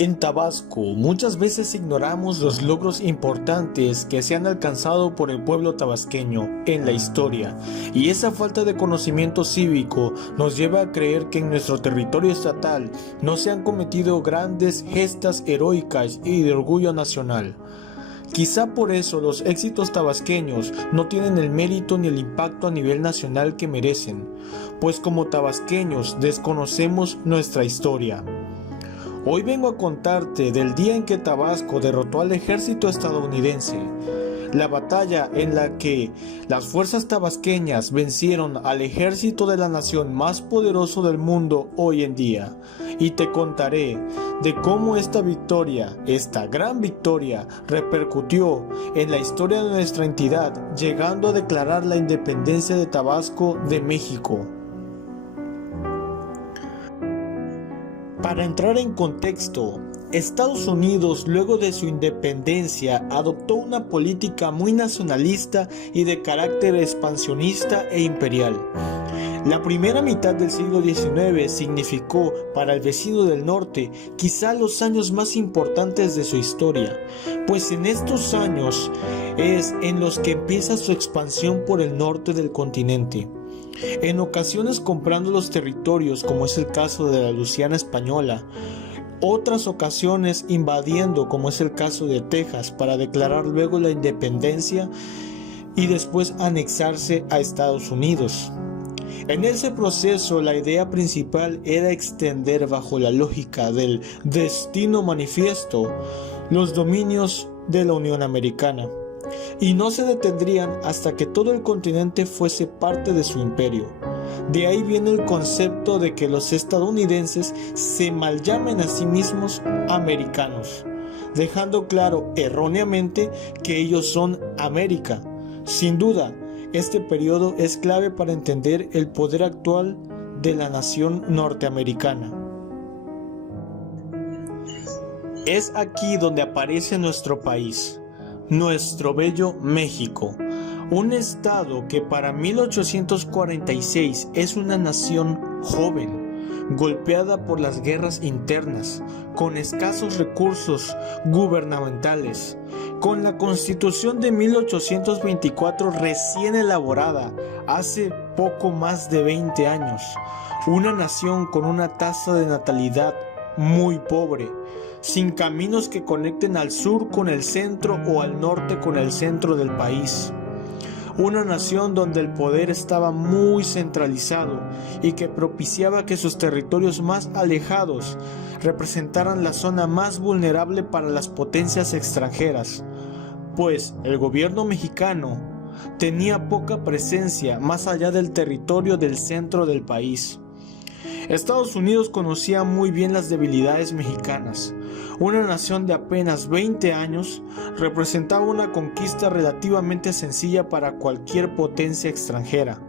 En Tabasco, muchas veces ignoramos los logros importantes que se han alcanzado por el pueblo tabasqueño en la historia, y esa falta de conocimiento cívico nos lleva a creer que en nuestro territorio estatal no se han cometido grandes gestas heroicas y de orgullo nacional. Quizá por eso los éxitos tabasqueños no tienen el mérito ni el impacto a nivel nacional que merecen, pues como tabasqueños desconocemos nuestra historia. Hoy vengo a contarte del día en que Tabasco derrotó al ejército estadounidense, la batalla en la que las fuerzas tabasqueñas vencieron al ejército de la nación más poderoso del mundo hoy en día, y te contaré de cómo esta victoria, esta gran victoria, repercutió en la historia de nuestra entidad, llegando a declarar la independencia de Tabasco de México. Para entrar en contexto, Estados Unidos, luego de su independencia, adoptó una política muy nacionalista y de carácter expansionista e imperial. La primera mitad del siglo XIX significó para el vecino del norte quizá los años más importantes de su historia, pues en estos años es en los que empieza su expansión por el norte del continente. En ocasiones comprando los territorios, como es el caso de la Luisiana española, otras ocasiones invadiendo, como es el caso de Texas, para declarar luego la independencia y después anexarse a Estados Unidos. En ese proceso, la idea principal era extender bajo la lógica del destino manifiesto los dominios de la Unión Americana, y no se detendrían hasta que todo el continente fuese parte de su imperio. De ahí viene el concepto de que los estadounidenses se malllamen a sí mismos americanos, dejando claro erróneamente que ellos son América. Sin duda, este periodo es clave para entender el poder actual de la nación norteamericana. Es aquí donde aparece nuestro país, nuestro bello México, un estado que para 1846 es una nación joven, golpeada por las guerras internas, con escasos recursos gubernamentales, con la Constitución de 1824 recién elaborada hace poco más de 20 años, una nación con una tasa de natalidad muy pobre, sin caminos que conecten al sur con el centro o al norte con el centro del país. Una nación donde el poder estaba muy centralizado y que propiciaba que sus territorios más alejados representaran la zona más vulnerable para las potencias extranjeras, pues el gobierno mexicano tenía poca presencia más allá del territorio del centro del país. Estados Unidos conocía muy bien las debilidades mexicanas. Una nación de apenas 20 años representaba una conquista relativamente sencilla para cualquier potencia extranjera.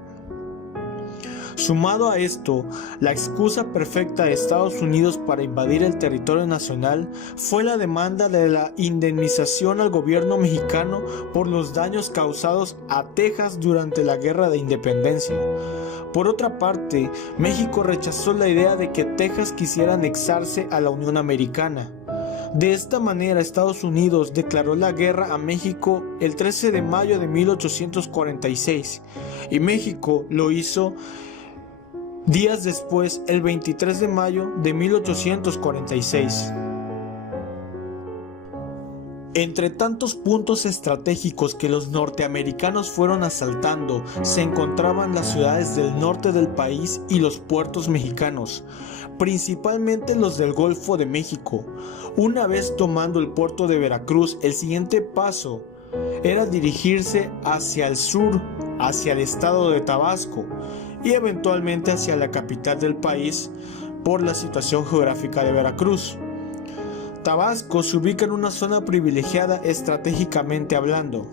Sumado a esto, la excusa perfecta de Estados Unidos para invadir el territorio nacional fue la demanda de la indemnización al gobierno mexicano por los daños causados a Texas durante la Guerra de Independencia. Por otra parte, México rechazó la idea de que Texas quisiera anexarse a la Unión Americana. De esta manera, Estados Unidos declaró la guerra a México el 13 de mayo de 1846 y México lo hizo días después, el 23 de mayo de 1846. Entre tantos puntos estratégicos que los norteamericanos fueron asaltando, se encontraban las ciudades del norte del país y los puertos mexicanos, principalmente los del Golfo de México. Una vez tomando el puerto de Veracruz, el siguiente paso era dirigirse hacia el sur, hacia el estado de Tabasco, y eventualmente hacia la capital del país por la situación geográfica de Veracruz. Tabasco se ubica en una zona privilegiada estratégicamente hablando.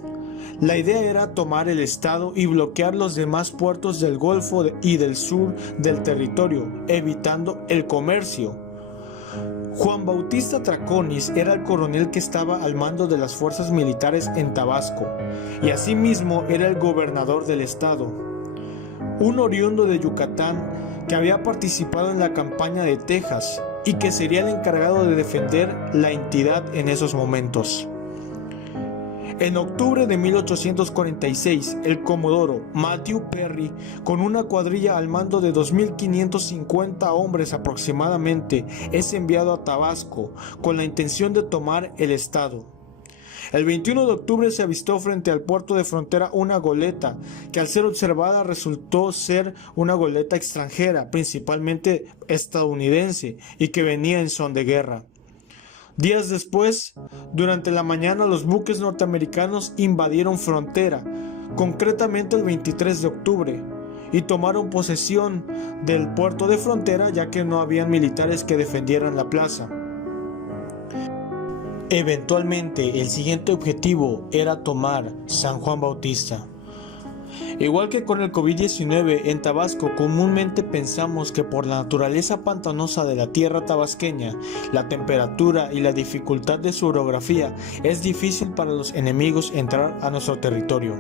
La idea era tomar el estado y bloquear los demás puertos del Golfo y del sur del territorio, evitando el comercio. Juan Bautista Traconis era el coronel que estaba al mando de las fuerzas militares en Tabasco, y asimismo era el gobernador del estado. Un oriundo de Yucatán que había participado en la campaña de Texas y que sería el encargado de defender la entidad en esos momentos. En octubre de 1846, el comodoro Matthew Perry, con una cuadrilla al mando de 2.550 hombres aproximadamente, es enviado a Tabasco con la intención de tomar el estado. El 21 de octubre se avistó frente al puerto de frontera una goleta, que al ser observada resultó ser una goleta extranjera, principalmente estadounidense, y que venía en son de guerra. Días después, durante la mañana, los buques norteamericanos invadieron frontera, concretamente el 23 de octubre, y tomaron posesión del puerto de frontera, ya que no habían militares que defendieran la plaza. Eventualmente, el siguiente objetivo era tomar San Juan Bautista. Igual que con el COVID-19, en Tabasco comúnmente pensamos que por la naturaleza pantanosa de la tierra tabasqueña, la temperatura y la dificultad de su orografía, es difícil para los enemigos entrar a nuestro territorio.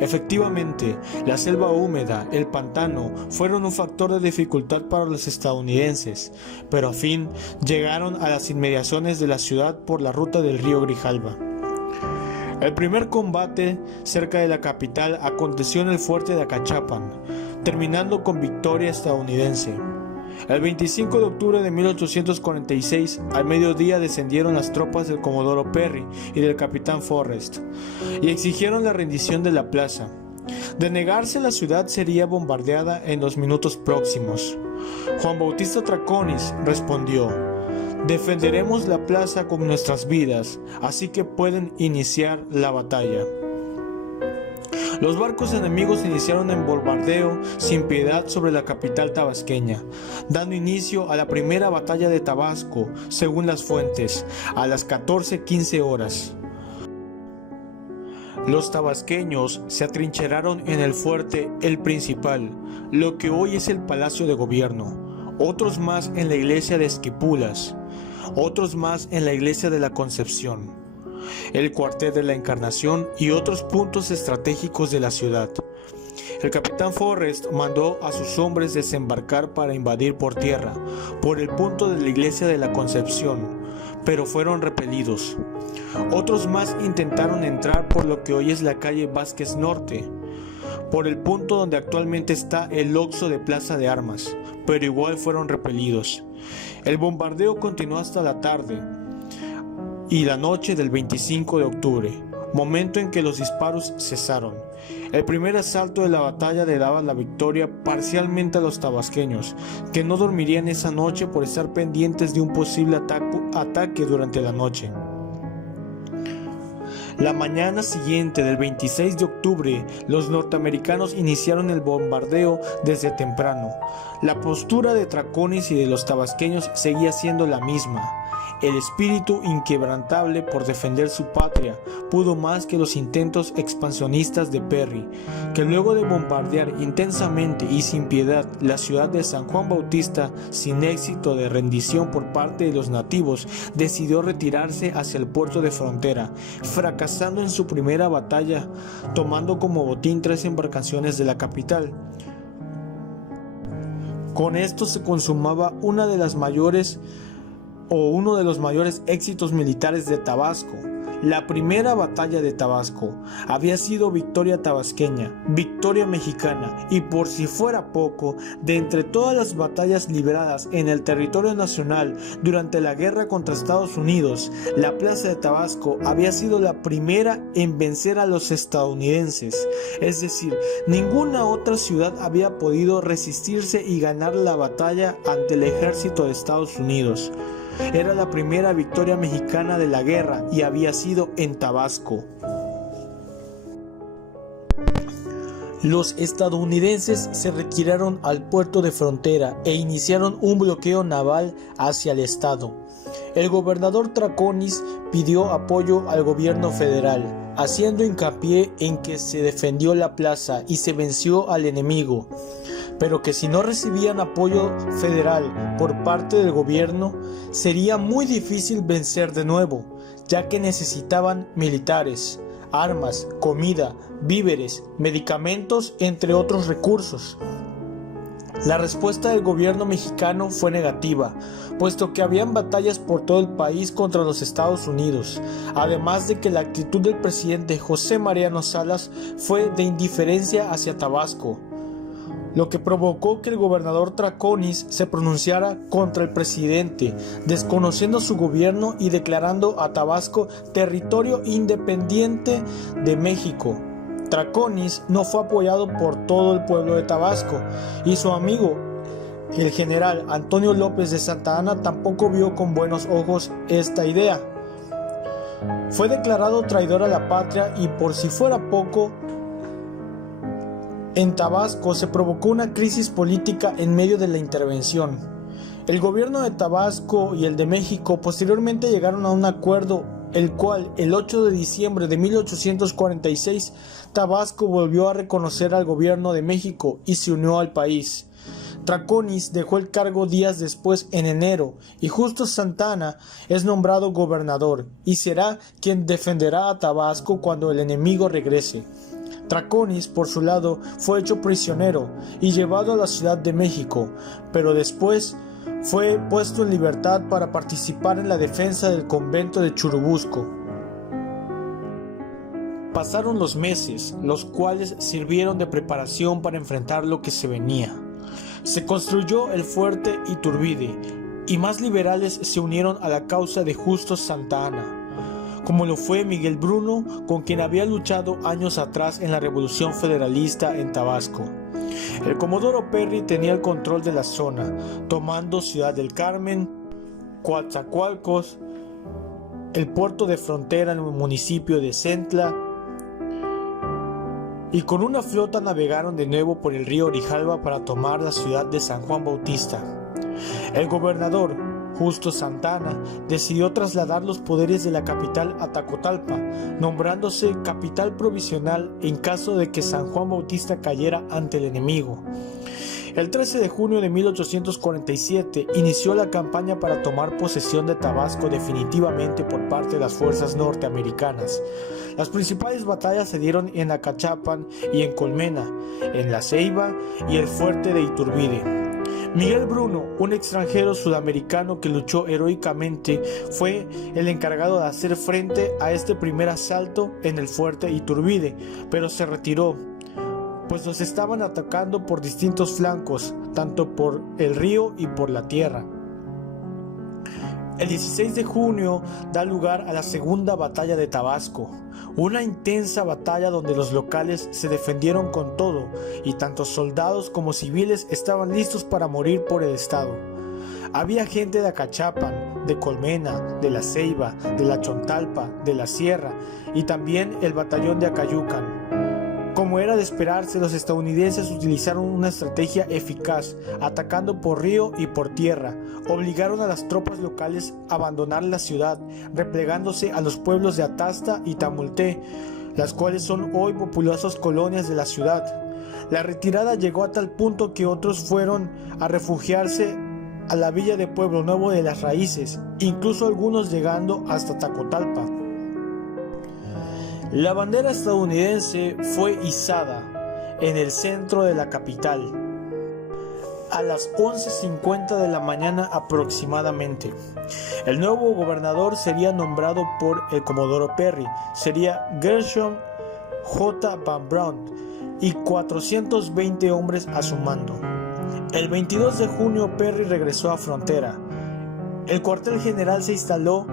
Efectivamente, la selva húmeda, el pantano, fueron un factor de dificultad para los estadounidenses, pero al fin llegaron a las inmediaciones de la ciudad por la ruta del río Grijalva. El primer combate cerca de la capital aconteció en el fuerte de Acachapan, terminando con victoria estadounidense. El 25 de octubre de 1846, al mediodía descendieron las tropas del comodoro Perry y del capitán Forrest, y exigieron la rendición de la plaza. De negarse, la ciudad sería bombardeada en los minutos próximos. Juan Bautista Traconis respondió: defenderemos la plaza con nuestras vidas, así que pueden iniciar la batalla. Los barcos enemigos iniciaron el bombardeo sin piedad sobre la capital tabasqueña, dando inicio a la primera batalla de Tabasco, según las fuentes, a las 14:15 horas. Los tabasqueños se atrincheraron en el fuerte El Principal, lo que hoy es el Palacio de Gobierno, otros más en la iglesia de Esquipulas, otros más en la iglesia de la Concepción, el cuartel de la Encarnación y otros puntos estratégicos de la ciudad. El capitán Forrest mandó a sus hombres desembarcar para invadir por tierra, por el punto de la iglesia de la Concepción, pero fueron repelidos. Otros más intentaron entrar por lo que hoy es la calle Vázquez Norte, por el punto donde actualmente está el Oxxo de Plaza de Armas, pero igual fueron repelidos. El bombardeo continuó hasta la tarde y la noche del 25 de octubre, momento en que los disparos cesaron. El primer asalto de la batalla le daba la victoria parcialmente a los tabasqueños, que no dormirían esa noche por estar pendientes de un posible ataque durante la noche. La mañana siguiente del 26 de octubre, los norteamericanos iniciaron el bombardeo desde temprano. La postura de Traconis y de los tabasqueños seguía siendo la misma. El espíritu inquebrantable por defender su patria pudo más que los intentos expansionistas de Perry, que luego de bombardear intensamente y sin piedad la ciudad de San Juan Bautista sin éxito de rendición por parte de los nativos, decidió retirarse hacia el puerto de frontera, fracasando en su primera batalla, tomando como botín 3 embarcaciones de la capital. Con esto se consumaba uno de los mayores éxitos militares de Tabasco. La primera batalla de Tabasco había sido victoria tabasqueña, victoria mexicana, y por si fuera poco, de entre todas las batallas libradas en el territorio nacional durante la guerra contra Estados Unidos, la plaza de Tabasco había sido la primera en vencer a los estadounidenses. Es decir, ninguna otra ciudad había podido resistirse y ganar la batalla ante el ejército de Estados Unidos. Era la primera victoria mexicana de la guerra y había sido en Tabasco. Los estadounidenses se retiraron al puerto de frontera e iniciaron un bloqueo naval hacia el estado. El gobernador Traconis pidió apoyo al gobierno federal, haciendo hincapié en que se defendió la plaza y se venció al enemigo, pero que si no recibían apoyo federal por parte del gobierno, sería muy difícil vencer de nuevo, ya que necesitaban militares, armas, comida, víveres, medicamentos, entre otros recursos. La respuesta del gobierno mexicano fue negativa, puesto que habían batallas por todo el país contra los Estados Unidos, además de que la actitud del presidente José Mariano Salas fue de indiferencia hacia Tabasco, lo que provocó que el gobernador Traconis se pronunciara contra el presidente, desconociendo su gobierno y declarando a Tabasco territorio independiente de México. Traconis no fue apoyado por todo el pueblo de Tabasco, y su amigo, el general Antonio López de Santa Anna, tampoco vio con buenos ojos esta idea. Fue declarado traidor a la patria, y por si fuera poco, en Tabasco se provocó una crisis política en medio de la intervención. El gobierno de Tabasco y el de México posteriormente llegaron a un acuerdo, el cual el 8 de diciembre de 1846 Tabasco volvió a reconocer al gobierno de México y se unió al país. Traconis dejó el cargo días después, en enero, y Justo Santa Anna es nombrado gobernador y será quien defenderá a Tabasco cuando el enemigo regrese. Traconis, por su lado, fue hecho prisionero y llevado a la Ciudad de México, pero después fue puesto en libertad para participar en la defensa del convento de Churubusco. Pasaron los meses, los cuales sirvieron de preparación para enfrentar lo que se venía. Se construyó el fuerte Iturbide, y más liberales se unieron a la causa de Justo Santa Anna, como lo fue Miguel Bruno, con quien había luchado años atrás en la Revolución Federalista en Tabasco. El comodoro Perry tenía el control de la zona, tomando Ciudad del Carmen, Coatzacoalcos, el puerto de frontera en el municipio de Centla, y con una flota navegaron de nuevo por el río Grijalva para tomar la ciudad de San Juan Bautista. El gobernador Justo Santa Anna decidió trasladar los poderes de la capital a Tacotalpa, nombrándose capital provisional en caso de que San Juan Bautista cayera ante el enemigo. El 13 de junio de 1847 inició la campaña para tomar posesión de Tabasco definitivamente por parte de las fuerzas norteamericanas. Las principales batallas se dieron en Acachapan y en Colmena, en La Ceiba y el fuerte de Iturbide. Miguel Bruno, un extranjero sudamericano que luchó heroicamente, fue el encargado de hacer frente a este primer asalto en el fuerte Iturbide, pero se retiró, pues los estaban atacando por distintos flancos, tanto por el río y por la tierra. El 16 de junio da lugar a la segunda batalla de Tabasco, una intensa batalla donde los locales se defendieron con todo y tanto soldados como civiles estaban listos para morir por el estado. Había gente de Acachapan, de Colmena, de La Ceiba, de La Chontalpa, de La Sierra y también el batallón de Acayucan. Como era de esperarse, los estadounidenses utilizaron una estrategia eficaz, atacando por río y por tierra. Obligaron a las tropas locales a abandonar la ciudad, replegándose a los pueblos de Atasta y Tamulté, las cuales son hoy populosas colonias de la ciudad. La retirada llegó a tal punto que otros fueron a refugiarse a la villa de Pueblo Nuevo de las Raíces, incluso algunos llegando hasta Tacotalpa. La bandera estadounidense fue izada en el centro de la capital a las 11:50 de la mañana aproximadamente. El nuevo gobernador sería nombrado por el comodoro Perry, sería Gershom J. Van Braun, y 420 hombres a su mando. El 22 de junio Perry regresó a Frontera. El cuartel general se instaló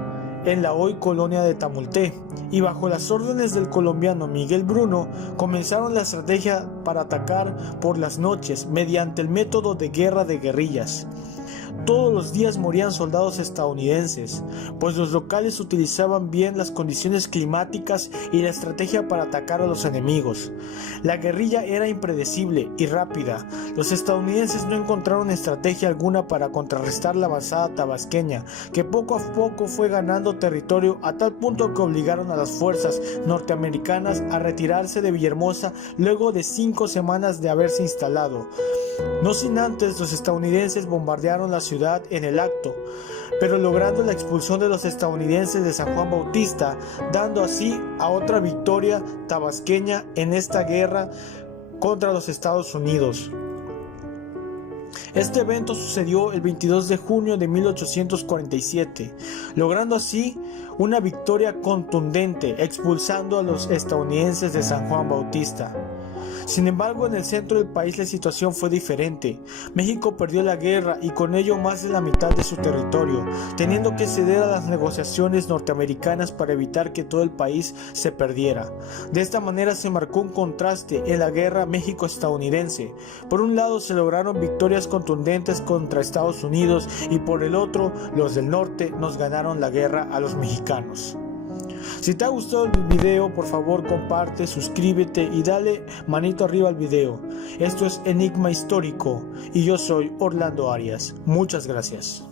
en la hoy colonia de Tamulté, y bajo las órdenes del colombiano Miguel Bruno comenzaron la estrategia para atacar por las noches mediante el método de guerra de guerrillas. Todos los días morían soldados estadounidenses, pues los locales utilizaban bien las condiciones climáticas y la estrategia para atacar a los enemigos. La guerrilla era impredecible y rápida. Los estadounidenses no encontraron estrategia alguna para contrarrestar la avanzada tabasqueña, que poco a poco fue ganando territorio a tal punto que obligaron a las fuerzas norteamericanas a retirarse de Villahermosa luego de 5 semanas de haberse instalado. No sin antes, los estadounidenses bombardearon la ciudad en el acto, pero logrando la expulsión de los estadounidenses de San Juan Bautista, dando así a otra victoria tabasqueña en esta guerra contra los Estados Unidos. Este evento sucedió el 22 de junio de 1847, logrando así una victoria contundente, expulsando a los estadounidenses de San Juan Bautista. Sin embargo, en el centro del país la situación fue diferente. México perdió la guerra y con ello más de la mitad de su territorio, teniendo que ceder a las negociaciones norteamericanas para evitar que todo el país se perdiera. De esta manera se marcó un contraste en la guerra México-estadounidense. Por un lado se lograron victorias contundentes contra Estados Unidos y por el otro, los del norte nos ganaron la guerra a los mexicanos. Si te ha gustado el video, por favor comparte, suscríbete y dale manito arriba al video. Esto es Enigma Histórico y yo soy Orlando Arias. Muchas gracias.